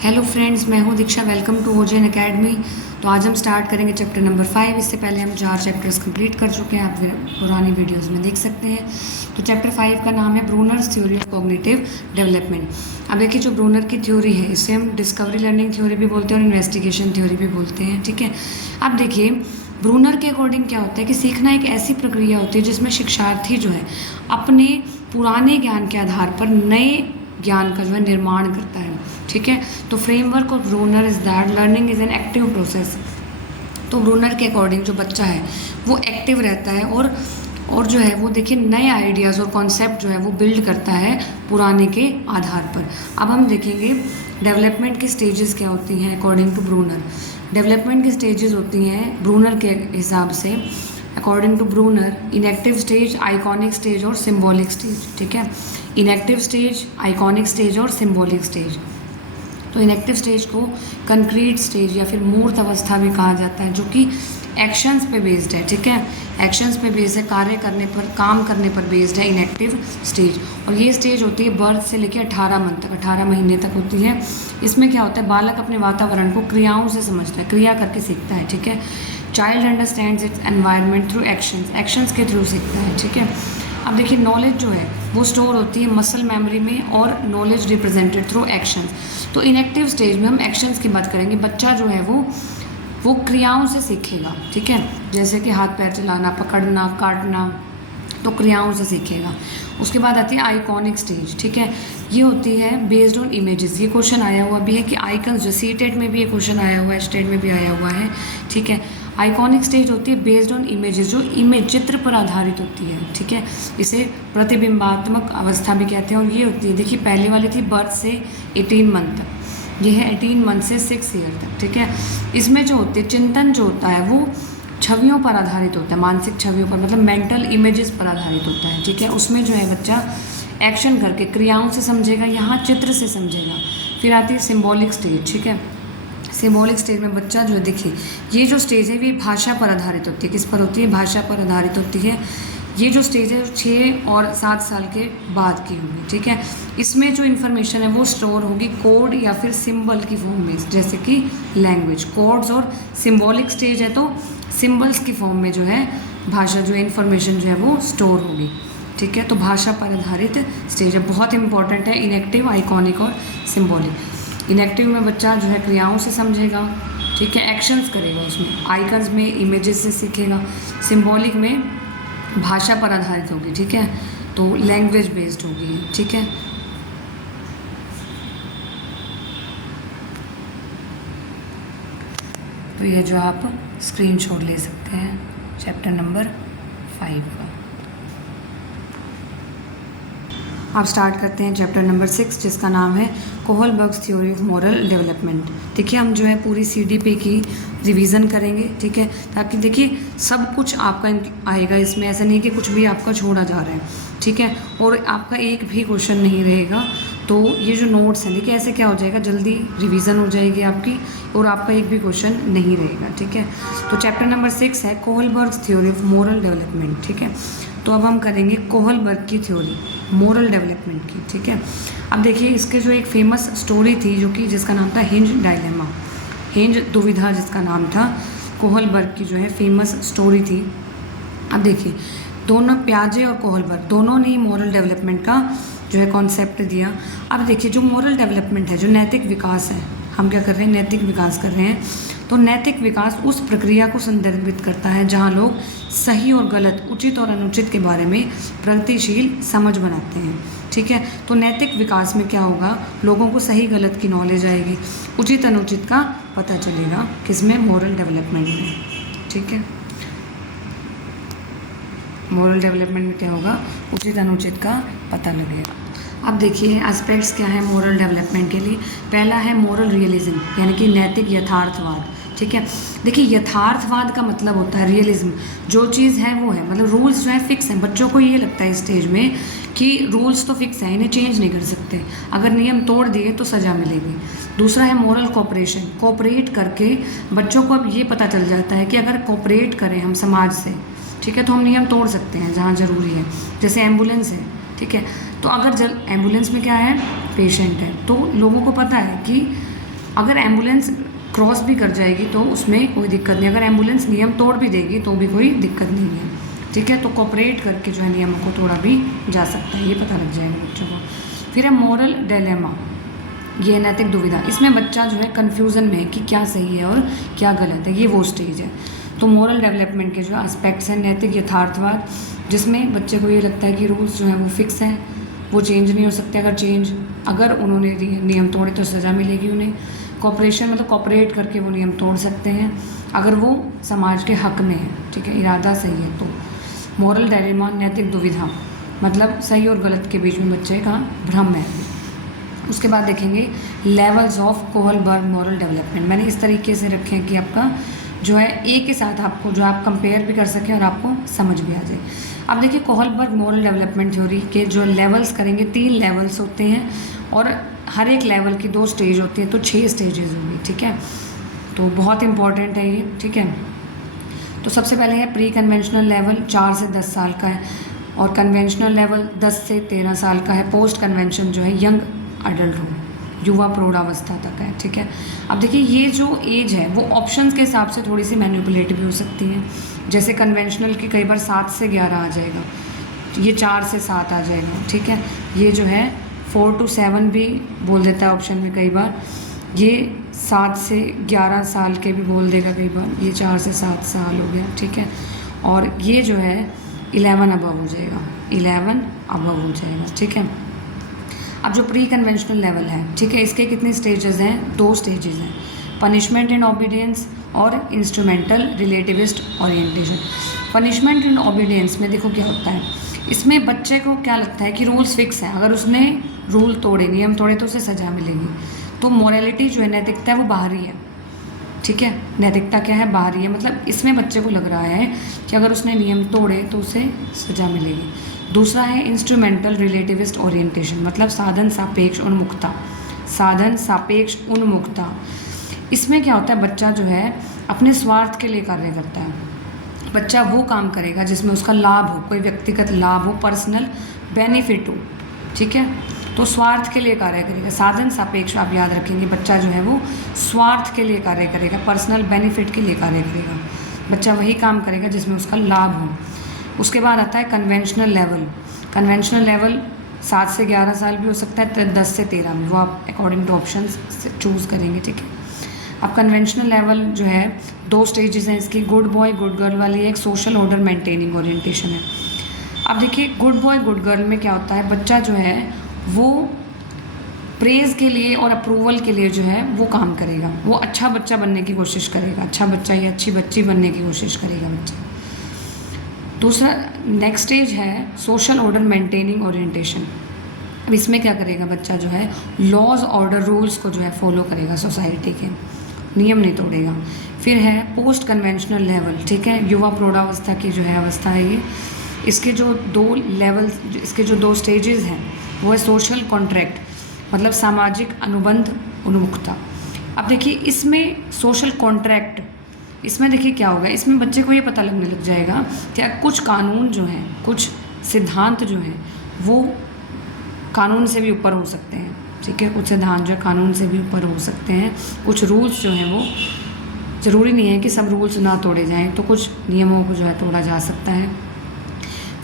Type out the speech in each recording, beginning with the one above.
Hello friends, मैं हूं Diksha. Welcome to ओजेन एकेडमी। तो आज हम स्टार्ट करेंगे चैप्टर नंबर 5। इससे पहले हम 4 चैप्टर्स कंप्लीट कर चुके हैं, आप पुरानी वीडियोस में देख सकते हैं। तो चैप्टर 5 का नाम है Brunner's theory of cognitive development. अब देखिए, जो ब्रूनर की थ्योरी है इसे हम डिस्कवरी लर्निंग थ्योरी भी बोलते हैं और इन्वेस्टिगेशन थ्योरी भी बोलते हैं। ठीक है, अब देखिए ब्रूनर के अकॉर्डिंग क्या होता है कि सीखना एक ऐसी प्रक्रिया होती है जिसमें शिक्षार्थी जो है अपने पुराने ज्ञान के आधार पर नए ज्ञान का जो है निर्माण करता है। ठीक है, तो framework of Bruner is that learning is an active process. तो ब्रूनर के अकॉर्डिंग जो बच्चा है वो एक्टिव रहता है और जो है वो देखिए नए आइडियाज़ और कॉन्सेप्ट जो है वो बिल्ड करता है पुराने के आधार पर। अब हम देखेंगे डेवलपमेंट की स्टेजेस क्या होती हैं अकॉर्डिंग टू ब्रूनर। डेवलपमेंट की स्टेजेस होती हैं ब्रूनर के हिसाब से, according to Bruner, enactive stage, iconic stage और सिम्बॉलिक स्टेज। ठीक है, इनएक्टिव स्टेज, आइकॉनिक स्टेज और सिम्बॉलिक स्टेज। तो इनएक्टिव स्टेज को कंक्रीट स्टेज या फिर मूर्त अवस्था भी कहा जाता है, जो कि एक्शंस पे बेस्ड है। ठीक है, एक्शंस पे बेस्ड है, कार्य करने पर, काम करने पर बेस्ड है इनएक्टिव स्टेज। और ये स्टेज होती है बर्थ से लेकर 18 मंथ तक, 18 महीने तक होती है। इसमें क्या होता है, बालक अपने वातावरण को क्रियाओं से समझता है, क्रिया करके सीखता है। ठीक है, child understands it's environment through actions, actions के थ्रू सीखता है। ठीक है, अब देखिए नॉलेज जो है वो स्टोर होती है मसल मेमोरी में और नॉलेज रिप्रेजेंटेड थ्रू एक्शंस। तो इनएक्टिव स्टेज में हम एक्शंस की बात करेंगे। बच्चा जो है वो क्रियाओं से सीखेगा। ठीक है, जैसे कि हाथ पैर चलाना, पकड़ना, काटना, तो क्रियाओं से सीखेगा। उसके बाद आती है आइकॉनिक स्टेज। ठीक है, ये होती है बेस्ड ऑन इमेजेस। ये क्वेश्चन आया हुआ भी है कि आइकन्स, जो सीटेट में भी ये क्वेश्चन आया हुआ है, स्टेट में भी आया हुआ है। ठीक है, आइकॉनिक स्टेज होती है बेस्ड ऑन इमेजेस, जो इमेज चित्र पर आधारित होती है। ठीक है, इसे प्रतिबिंबात्मक अवस्था भी कहते हैं। और ये होती है, देखिए पहले वाली थी बर्थ से 18 मंथ तक, ये है 18 मंथ से 6 ईयर तक। ठीक है, इसमें जो होते चिंतन जो होता है वो छवियों पर आधारित होता है, मानसिक छवियों पर, मतलब मेंटल इमेजेस पर आधारित होता है। ठीक है, उसमें जो है बच्चा एक्शन करके क्रियाओं से समझेगा, यहाँ चित्र से समझेगा। फिर आती है सिम्बॉलिक स्टेज। ठीक है, सिम्बॉलिक स्टेज में बच्चा जो है, देखिए ये जो स्टेज है ये भाषा पर आधारित होती है। किस पर होती है? भाषा पर आधारित होती है। ये जो स्टेज है 6 और 7 साल के बाद की होगी। ठीक है, इसमें जो इन्फॉर्मेशन है वो स्टोर होगी कोड या फिर सिंबल की फॉर्म में, जैसे कि लैंग्वेज, कोड्स। और सिम्बॉलिक स्टेज है तो सिंबल्स की फॉर्म में जो है भाषा, जो है इन्फॉर्मेशन जो है वो स्टोर होगी। ठीक है, तो भाषा पर आधारित स्टेज है, बहुत इंपॉर्टेंट है इनएक्टिव, आइकॉनिक और सिम्बॉलिक। इनएक्टिव में बच्चा जो है क्रियाओं से समझेगा। ठीक है, एक्शंस करेगा, उसमें आइकन्स में इमेजेस से सीखेगा। सिम्बॉलिक में भाषा पर आधारित होगी। ठीक है, तो लैंग्वेज बेस्ड होगी। ठीक है, तो ये जो आप स्क्रीनशॉट ले सकते हैं चैप्टर नंबर 5 का। आप स्टार्ट करते हैं चैप्टर नंबर 6, जिसका नाम है कोहलबर्ग्स थ्योरी ऑफ मॉरल डेवलपमेंट। देखिए हम जो है पूरी CDP की रिवीजन करेंगे। ठीक है, ताकि देखिए सब कुछ आपका आएगा इसमें, ऐसा नहीं कि कुछ भी आपका छोड़ा जा रहा है। ठीक है, और आपका एक भी क्वेश्चन नहीं रहेगा। तो ये जो नोट्स हैं, देखिए ऐसे क्या हो जाएगा, जल्दी रिवीजन हो जाएगी आपकी और आपका एक भी क्वेश्चन नहीं रहेगा। ठीक है, तो चैप्टर नंबर 6 है कोहलबर्ग्स थ्योरी ऑफ मॉरल डेवलपमेंट। ठीक है, तो अब हम करेंगे कोहलबर्ग की थ्योरी मॉरल डेवलपमेंट की। ठीक है, अब देखिए इसके जो एक फेमस स्टोरी थी, जो कि जिसका नाम था हिंज डायलेमा, हिंज दुविधा जिसका नाम था, कोहलबर्ग की जो है फेमस स्टोरी थी। अब देखिए दोनों, पियाजे और कोहलबर्ग, दोनों ने ही मॉरल डेवलपमेंट का जो है कॉन्सेप्ट दिया। अब देखिए जो मॉरल डेवलपमेंट है, जो नैतिक विकास है, हम क्या कर रहे हैं, नैतिक विकास कर रहे हैं। तो नैतिक विकास उस प्रक्रिया को संदर्भित करता है जहाँ लोग सही और गलत, उचित और अनुचित के बारे में प्रगतिशील समझ बनाते हैं। ठीक है, तो नैतिक विकास में क्या होगा, लोगों को सही गलत की नॉलेज आएगी, उचित अनुचित का पता चलेगा, किसमें, मॉरल डेवलपमेंट में। ठीक है, मॉरल डेवलपमेंट में क्या होगा, उचित अनुचित का पता लगेगा। अब देखिए एस्पेक्ट्स क्या है मॉरल डेवलपमेंट के लिए। पहला है मॉरल रियलिज्म, यानी कि नैतिक यथार्थवाद। ठीक है, देखिए यथार्थवाद का मतलब होता है रियलिज्म, जो चीज़ है वो है, मतलब रूल्स जो है फिक्स हैं। बच्चों को ये लगता है इस स्टेज में कि रूल्स तो फिक्स हैं, इन्हें चेंज नहीं कर सकते, अगर नियम तोड़ दिए तो सज़ा मिलेगी। दूसरा है मॉरल कोऑपरेशन, कोऑपरेट करके बच्चों को अब ये पता चल जाता है कि अगर कोऑपरेट करें हम समाज से, ठीक है, तो हम नियम तोड़ सकते हैं जहाँ ज़रूरी है। जैसे एम्बुलेंस है, ठीक है, तो अगर एम्बुलेंस में क्या है, पेशेंट है, तो लोगों को पता है कि अगर एम्बुलेंस क्रॉस भी कर जाएगी तो उसमें कोई दिक्कत नहीं, अगर एम्बुलेंस नियम तोड़ भी देगी तो भी कोई दिक्कत नहीं है, ठीक है। तो कोऑपरेट करके जो है नियमों को तोड़ा भी जा सकता है, ये पता लग जाएगा बच्चों को। फिर है मोरल डिलेमा, ये नैतिक दुविधा। इसमें बच्चा जो है कन्फ्यूज़न में है कि क्या सही है और क्या गलत है, ये वो स्टेज है। तो मोरल डेवलपमेंट के जो एस्पेक्ट्स हैं, नैतिक यथार्थवाद, जिसमें बच्चे को ये लगता है कि रूल्स जो हैं वो फिक्स हैं, वो चेंज नहीं हो सकते, अगर उन्होंने नियम तोड़े तो सज़ा मिलेगी उन्हें। कॉपरेशन मतलब कॉपरेट करके वो नियम तोड़ सकते हैं अगर वो समाज के हक में है, ठीक है, इरादा सही है तो। मोरल डायलेमा, नैतिक दुविधा, मतलब सही और गलत के बीच में बच्चे का भ्रम है। उसके बाद देखेंगे levels of Kohlberg moral development. मैंने इस तरीके से रखे हैं कि आपका जो है एक के साथ आपको जो आप कंपेयर भी कर सकें और आपको समझ भी आ जाए। अब देखिए कोहलबर्ग मॉरल डेवलपमेंट थ्योरी के जो लेवल्स करेंगे, 3 लेवल्स होते हैं और हर एक लेवल की 2 स्टेज होती है, तो 6 स्टेजेस होंगी, ठीक है। तो बहुत इंपॉर्टेंट है ये, ठीक है। तो सबसे पहले है प्री कन्वेंशनल लेवल, 4 से 10 साल का है, और कन्वेंशनल लेवल 10 से 13 साल का है। पोस्ट कन्वेंशन जो है यंग अडल्टहुड, युवा प्रौढ़ावस्था तक है, ठीक है। अब देखिए ये जो एज है वो ऑप्शंस के हिसाब से थोड़ी सी मैनिपुलेटिव भी हो सकती है। जैसे कन्वेंशनल की कई बार 7 से 11 आ जाएगा, ये 4 से 7 आ जाएगा, ठीक है। ये जो है 4 to 7 भी बोल देता है ऑप्शन में कई बार, ये 7 से 11 साल के भी बोल देगा कई बार, ये 4 से 7 साल हो गया, ठीक है। और ये जो है 11 अबव हो जाएगा, 11 अबव हो जाएगा, ठीक है। अब जो प्री कन्वेंशनल लेवल है, ठीक है, इसके कितने स्टेजेस हैं? 2 स्टेजेस हैं, पनिशमेंट एंड ओबीडियंस और instrumental relativist orientation. Punishment and obedience में देखो क्या होता है, इसमें बच्चे को क्या लगता है कि रूल्स फिक्स हैं, अगर उसने रूल तोड़े, नियम तोड़े तो उसे सज़ा मिलेगी। तो मोरालिटी जो है, नैतिकता है, वो बाहरी है, ठीक है। नैतिकता क्या है? बाहरी है, मतलब इसमें बच्चे को लग रहा है कि अगर उसने नियम तोड़े तो उसे सज़ा मिलेगी। दूसरा है इंस्ट्रूमेंटल रिलेटिविस्ट ओरिएंटेशन, मतलब साधन सापेक्ष उन्मुखता, साधन सापेक्ष उन्मुखता। इसमें क्या होता है, बच्चा जो है अपने स्वार्थ के लिए कार्य करता है। बच्चा वो काम करेगा जिसमें उसका लाभ हो, कोई व्यक्तिगत लाभ हो, पर्सनल बेनिफिट हो, ठीक है। तो स्वार्थ के लिए कार्य करेगा। साधन सापेक्ष आप याद रखेंगे, बच्चा जो है वो स्वार्थ के लिए कार्य करेगा, पर्सनल बेनिफिट के लिए कार्य करेगा। बच्चा वही काम करेगा जिसमें उसका लाभ हो। उसके बाद आता है कन्वेंशनल लेवल। कन्वेंशनल लेवल 7 से 11 साल भी हो सकता है, 10 से 13 में, वो आप अकॉर्डिंग टू ऑप्शन चूज़ करेंगे, ठीक है। अब कन्वेंशनल लेवल जो है 2 स्टेजेस हैं इसकी, गुड बॉय गुड गर्ल वाली, एक सोशल ऑर्डर मेंटेनिंग ओरिएंटेशन है। अब देखिए गुड बॉय गुड गर्ल में क्या होता है, बच्चा जो है वो प्रेज़ के लिए और अप्रूवल के लिए जो है वो काम करेगा, वो अच्छा बच्चा बनने की कोशिश करेगा, अच्छा बच्चा या अच्छी बच्ची बनने की कोशिश करेगा बच्चा। दूसरा नेक्स्ट स्टेज है सोशल ऑर्डर मेंटेनिंग ओरिएंटेशन। अब इसमें क्या करेगा बच्चा जो है, लॉज ऑर्डर रूल्स को जो है फॉलो करेगा, सोसाइटी के नियम नहीं तोड़ेगा। फिर है पोस्ट कन्वेंशनल लेवल, ठीक है, युवा प्रौढ़ावस्था की जो है अवस्था है ये। इसके जो 2 लेवल, इसके जो 2 स्टेजेस हैं वो है सोशल कॉन्ट्रैक्ट, मतलब सामाजिक अनुबंध उन्मुखता। अब देखिए इसमें सोशल कॉन्ट्रैक्ट, इसमें देखिए क्या होगा, इसमें बच्चे को ये पता लगने लग जाएगा कि कुछ कानून जो हैं, कुछ सिद्धांत जो हैं वो कानून से भी ऊपर हो सकते हैं, ठीक है। कुछ सिद्धांत जो कानून से भी ऊपर हो सकते हैं, कुछ रूल्स जो हैं वो ज़रूरी नहीं है कि सब रूल्स ना तोड़े जाएं, तो कुछ नियमों को जो है तोड़ा जा सकता है।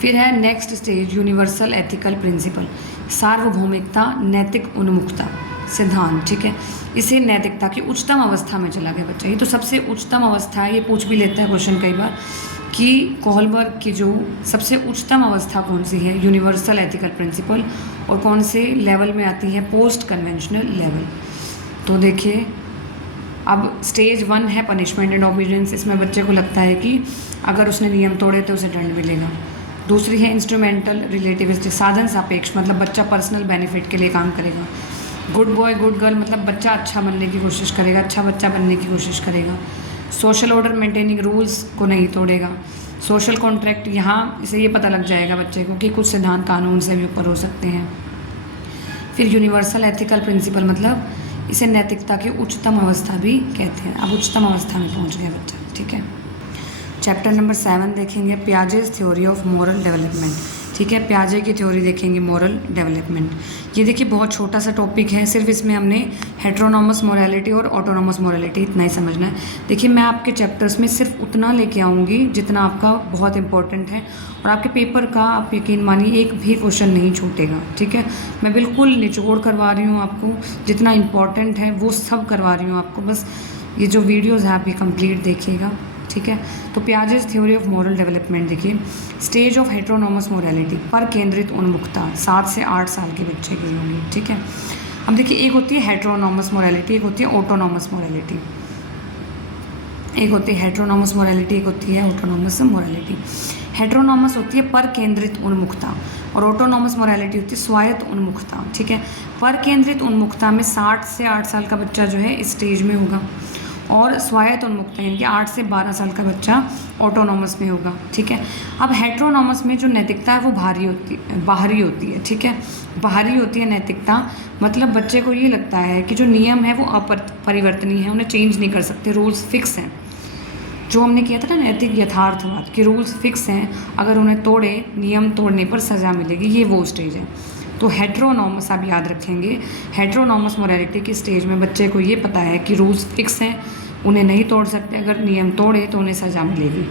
फिर है next stage universal ethical principle, सार्वभौमिकता नैतिक उन्मुखता सिद्धांत, ठीक है। इसे नैतिकता की उच्चतम अवस्था में चला गया बच्चा। ये तो सबसे उच्चतम अवस्था है, ये पूछ भी लेता है क्वेश्चन कई बार कि कोहलबर्ग की जो सबसे उच्चतम अवस्था कौन सी है, यूनिवर्सल एथिकल प्रिंसिपल, और कौन से लेवल में आती है, पोस्ट कन्वेंशनल लेवल। तो देखिए अब स्टेज 1 है पनिशमेंट एंड ओबीडियंस, इसमें बच्चे को लगता है कि अगर उसने नियम तोड़े तो उसे दंड मिलेगा। दूसरी है इंस्ट्रूमेंटल रिलेटिविस्ट, साधन सापेक्ष, मतलब बच्चा पर्सनल बेनिफिट के लिए काम करेगा। गुड बॉय गुड गर्ल, मतलब बच्चा अच्छा बनने की कोशिश करेगा, अच्छा बच्चा बनने की कोशिश करेगा। सोशल ऑर्डर मेंटेनिंग, रूल्स को नहीं तोड़ेगा। सोशल कॉन्ट्रैक्ट, यहाँ इसे ये पता लग जाएगा बच्चे को कि कुछ सिद्धांत कानून से भी ऊपर हो सकते हैं। फिर यूनिवर्सल एथिकल प्रिंसिपल, मतलब इसे नैतिकता की उच्चतम अवस्था भी कहते हैं। अब उच्चतम अवस्था में पहुँच गया बच्चा, ठीक है। चैप्टर नंबर 7 देखेंगे, Piaget's theory of moral development, ठीक है। पियाजे की थ्योरी देखेंगे, मॉरल डेवलपमेंट। ये देखिए बहुत छोटा सा टॉपिक है, सिर्फ इसमें हमने हेटेरोनॉमस मोरालिटी और ऑटोनॉमस मोरालिटी इतना ही समझना है। देखिए मैं आपके चैप्टर्स में सिर्फ उतना लेके आऊँगी जितना आपका बहुत इंपॉर्टेंट है, और आपके पेपर का आप यकीन मानिए एक भी क्वेश्चन नहीं छूटेगा, ठीक है। मैं बिल्कुल निचोड़ करवा रही हूँ आपको, जितना इंपॉर्टेंट है वो सब करवा रही हूँ आपको। बस ये जो वीडियोज़ है आप ये कंप्लीट देखिएगा, ठीक है। तो Piaget's theory of moral development देखिए, स्टेज ऑफ हेटेरोनॉमस मोरालिटी, पर केंद्रित उन्मुखता 7 से 8 साल के बच्चे की होगी, ठीक है। अब देखिए एक होती है हेटेरोनॉमस मोरालिटी, एक होती है ऑटोनॉमस मोरालिटी। एक होती है हेटेरोनॉमस मोरालिटी, एक होती है ऑटोनॉमस मोरालिटी। हेटेरोनॉमस होती है पर केंद्रित उन्मुखता, और ऑटोनॉमस मोरालिटी होती है स्वायत्त उन्मुखता, ठीक है। पर केंद्रित उन्मुखता में 60 से 8 साल का बच्चा जो है इस स्टेज में होगा, और स्वायत्त उन्मुखता यानी कि 8 से 12 साल का बच्चा ऑटोनॉमस में होगा, ठीक है। अब हेटेरोनॉमस में जो नैतिकता है वो बाहरी होती है, ठीक है। बाहरी होती है नैतिकता, मतलब बच्चे को ये लगता है कि जो नियम है वो अपरिवर्तनीय है, उन्हें चेंज नहीं कर सकते, रूल्स फिक्स हैं। जो हमने किया था ना नैतिक यथार्थवाद, कि रूल्स फिक्स हैं, अगर उन्हें तोड़े, नियम तोड़ने पर सज़ा मिलेगी, ये वो स्टेज है। तो हेटेरोनॉमस आप याद रखेंगे, हेटेरोनॉमस मोरालिटी की स्टेज में बच्चे को ये पता है कि रूल्स फिक्स हैं, उन्हें नहीं तोड़ सकते, अगर नियम तोड़े तो उन्हें सज़ा मिलेगी।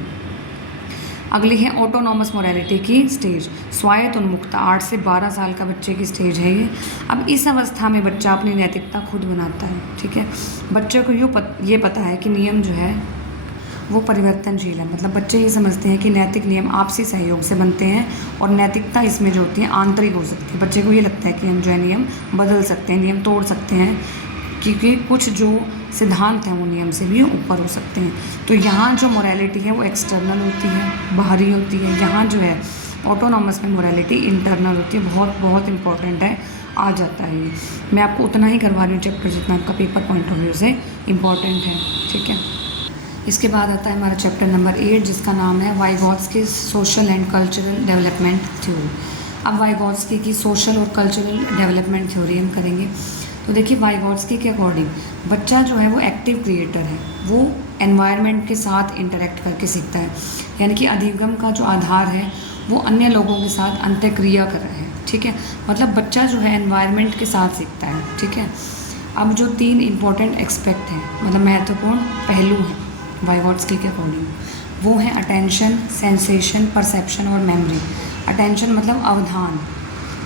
अगली है ऑटोनॉमस मोरालिटी की स्टेज, स्वायत्त उन्मुखता, 8 से 12 साल का बच्चे की स्टेज है ये। अब इस अवस्था में बच्चा अपनी नैतिकता खुद बनाता है, ठीक है। बच्चे को ये पता है कि नियम जो है वो परिवर्तनशील है, मतलब बच्चे ये समझते हैं कि नैतिक नियम आपसी सहयोग से बनते हैं, और नैतिकता इसमें जो होती है आंतरिक हो सकती है। बच्चे को ये लगता है कि हम जो है नियम बदल सकते हैं, नियम तोड़ सकते हैं, क्योंकि कुछ जो सिद्धांत हैं वो नियम से भी ऊपर हो सकते हैं। तो यहाँ जो मोरालिटी है वो एक्सटर्नल होती है, बाहरी होती है। यहाँ जो है ऑटोनॉमस में मोरालिटी इंटरनल होती है, बहुत बहुत इंपॉर्टेंट है, आ जाता है ये। मैं आपको उतना ही करवा रही हूँ चैप्टर जितना आपका पेपर पॉइंट ऑफ व्यू से इम्पॉर्टेंट है, ठीक है। इसके बाद आता है हमारा चैप्टर नंबर 8, जिसका नाम है Vygotsky social and cultural development theory. अब वाइगॉत्स्की की सोशल और कल्चरल डेवलपमेंट थ्योरी हम करेंगे। तो देखिए वाइगॉत्स्की के अकॉर्डिंग बच्चा जो है वो एक्टिव क्रिएटर है, वो एनवायरनमेंट के साथ इंटरेक्ट करके सीखता है, यानी कि अधिगम का जो आधार है वो अन्य लोगों के साथ अंतःक्रिया कर रहा है, ठीक है। मतलब बच्चा जो है एनवायरनमेंट के साथ सीखता है, ठीक है। अब जो 3 इम्पॉर्टेंट एस्पेक्ट हैं, मतलब महत्वपूर्ण पहलू हैं वाइगॉत्स्की के अकॉर्डिंग, वो हैं अटेंशन, सेंसेशन, परसेप्शन और मेमोरी। अटेंशन मतलब अवधान,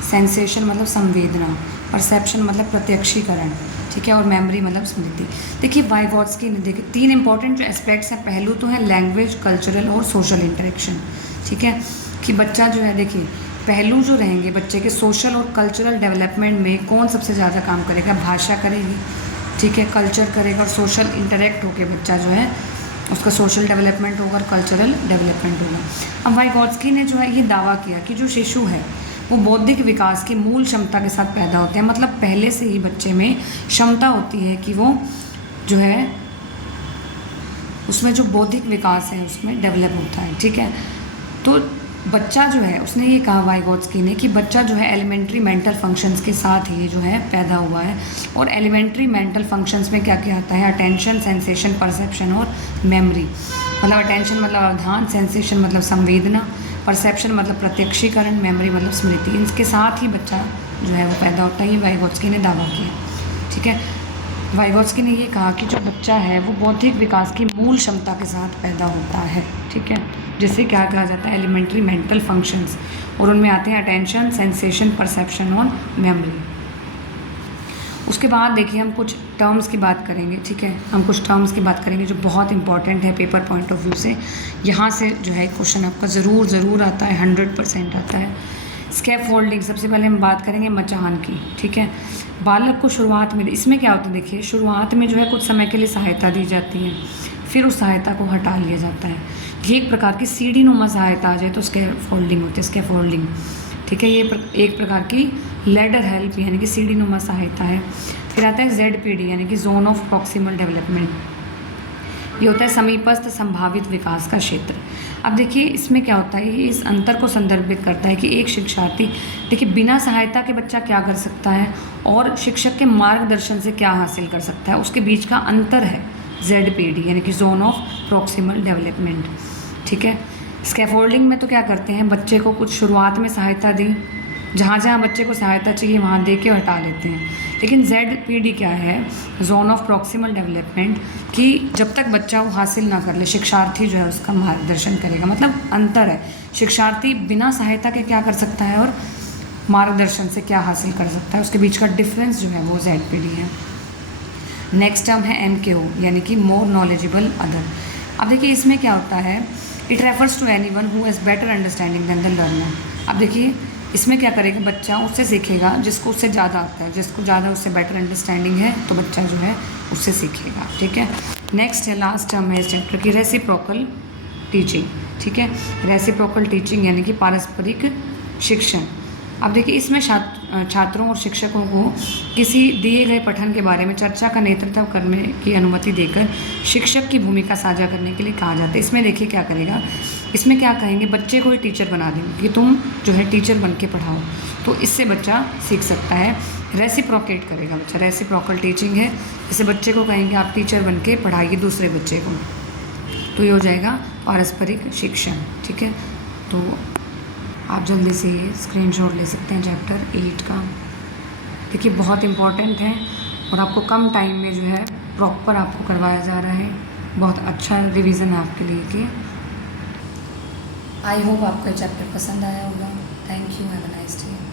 सेंसेशन मतलब संवेदना, परसेप्शन मतलब प्रत्यक्षीकरण, ठीक है, और मेमोरी मतलब स्मृति। देखिए वाइगॉत्स्की ने देखिए 3 इंपॉर्टेंट जो एस्पेक्ट्स हैं, पहलू तो है लैंग्वेज, कल्चरल और सोशल इंटरेक्शन, ठीक है। कि बच्चा जो है देखिए पहलू जो रहेंगे बच्चे के सोशल और कल्चरल डेवलपमेंट में कौन सबसे ज़्यादा काम करेगा, भाषा करेगी, ठीक है, कल्चर करेगा, और सोशल इंटरेक्ट होकर बच्चा जो है उसका सोशल डेवलपमेंट होगा और कल्चरल डेवलपमेंट होगा। अब वाइगॉत्स्की ने जो है ये दावा किया कि जो शिशु है वो बौद्धिक विकास की मूल क्षमता के साथ पैदा होते हैं, मतलब पहले से ही बच्चे में क्षमता होती है कि वो जो है उसमें जो बौद्धिक विकास है उसमें डेवलप होता है, ठीक है। तो बच्चा जो है, उसने ये कहा वाइगॉत्स्की ने कि बच्चा जो है एलिमेंट्री मेंटल फंक्शंस के साथ ही जो है पैदा हुआ है, और एलिमेंट्री मेंटल फंक्शंस में क्या क्या आता है, अटेंशन, सेंसेशन, परसेप्शन और मेमोरी। मतलब अटेंशन मतलब अवधान, सेंसेशन मतलब संवेदना, परसेप्शन मतलब प्रत्यक्षीकरण, मेमोरी मतलब स्मृति। इनके साथ ही बच्चा जो है वो पैदा होता है, ये वाइगॉत्स्की ने दावा किया, ठीक है। वाइगॉत्स्की ने ये कहा कि जो बच्चा है वो बौद्धिक विकास की मूल क्षमता के साथ पैदा होता है, ठीक है, जिसे क्या कहा जाता है एलिमेंट्री मेंटल फंक्शंस, और उनमें आते हैं अटेंशन, सेंसेशन, परसेप्शन और मेमोरी। उसके बाद देखिए हम कुछ टर्म्स की बात करेंगे, ठीक है। हम कुछ टर्म्स की बात करेंगे जो बहुत इंपॉर्टेंट है पेपर पॉइंट ऑफ व्यू से। यहाँ से जो है क्वेश्चन आपका ज़रूर आता है, 100% आता है। स्कैप फोल्डिंग, सबसे पहले हम बात करेंगे मचान की, ठीक है। बालक को शुरुआत में, इसमें क्या होता है देखिए, शुरुआत में जो है कुछ समय के लिए सहायता दी जाती है, फिर उस सहायता को हटा लिया जाता है। ये एक प्रकार की सीढ़ी नुमा सहायता आ जाए तो स्कैप फोल्डिंग होती है, स्कैप फोल्डिंग, ठीक है। ये एक प्रकार की लैडर हेल्प यानी कि सीढ़ी नुमा सहायता है। फिर आता है ZPD यानी कि जोन ऑफ प्रॉक्सिमल डेवलपमेंट, ये होता है समीपस्थ संभावित विकास का क्षेत्र। अब देखिए इसमें क्या होता है, ये इस अंतर को संदर्भित करता है कि एक शिक्षार्थी देखिए बिना सहायता के बच्चा क्या कर सकता है और शिक्षक के मार्गदर्शन से क्या हासिल कर सकता है, उसके बीच का अंतर है ZPD यानी कि जोन ऑफ प्रॉक्सिमल डेवलपमेंट, ठीक है। स्कैफोल्डिंग में तो क्या करते हैं, बच्चे को कुछ शुरुआत में सहायता दी, जहाँ जहाँ बच्चे को सहायता चाहिए वहाँ दे के हटा लेते हैं। लेकिन ZPD क्या है, जोन ऑफ प्रॉक्सिमल डेवलपमेंट, कि जब तक बच्चा वो हासिल ना कर ले, शिक्षार्थी जो है उसका मार्गदर्शन करेगा। मतलब अंतर है, शिक्षार्थी बिना सहायता के क्या कर सकता है और मार्गदर्शन से क्या हासिल कर सकता है, उसके बीच का डिफरेंस जो है वो ZPD है। नेक्स्ट टर्म है MKO, यानी कि मोर नॉलेजेबल अदर। अब देखिए इसमें क्या होता है, it refers to anyone who has better understanding than the learner. अब देखिए इसमें क्या करेगा, बच्चा उससे सीखेगा जिसको उससे ज़्यादा आता है, जिसको ज़्यादा उससे बेटर अंडरस्टैंडिंग है तो बच्चा जो है उससे सीखेगा। ठीक है, नेक्स्ट है लास्ट टर्म है इस चैप्टर की, रेसिप्रोकल टीचिंग। ठीक है, रेसिप्रोकल टीचिंग यानी कि पारस्परिक शिक्षण। अब देखिए इसमें छात्रों और शिक्षकों को किसी दिए गए पठन के बारे में चर्चा का नेतृत्व करने की अनुमति देकर शिक्षक की भूमिका साझा करने के लिए कहा जाता है। इसमें देखिए क्या करेगा, इसमें क्या कहेंगे, बच्चे को ही टीचर बना देंगे कि तुम जो है टीचर बन के पढ़ाओ, तो इससे बच्चा सीख सकता है। रेसिप्रोकेट करेगा बच्चा, रेसिप्रोकल टीचिंग है, इसे बच्चे को कहेंगे आप टीचर बन के पढ़ाइए दूसरे बच्चे को, तो ये हो जाएगा पारस्परिक शिक्षण। ठीक है, तो आप जल्दी से स्क्रीनशॉट ले सकते हैं चैप्टर 8 का। देखिए बहुत इम्पॉर्टेंट है और आपको कम टाइम में जो है प्रॉपर आपको करवाया जा रहा है, बहुत अच्छा रिवीजन है आपके लिए कि आई होप आपको ये चैप्टर पसंद आया होगा। Thank you, have a nice day.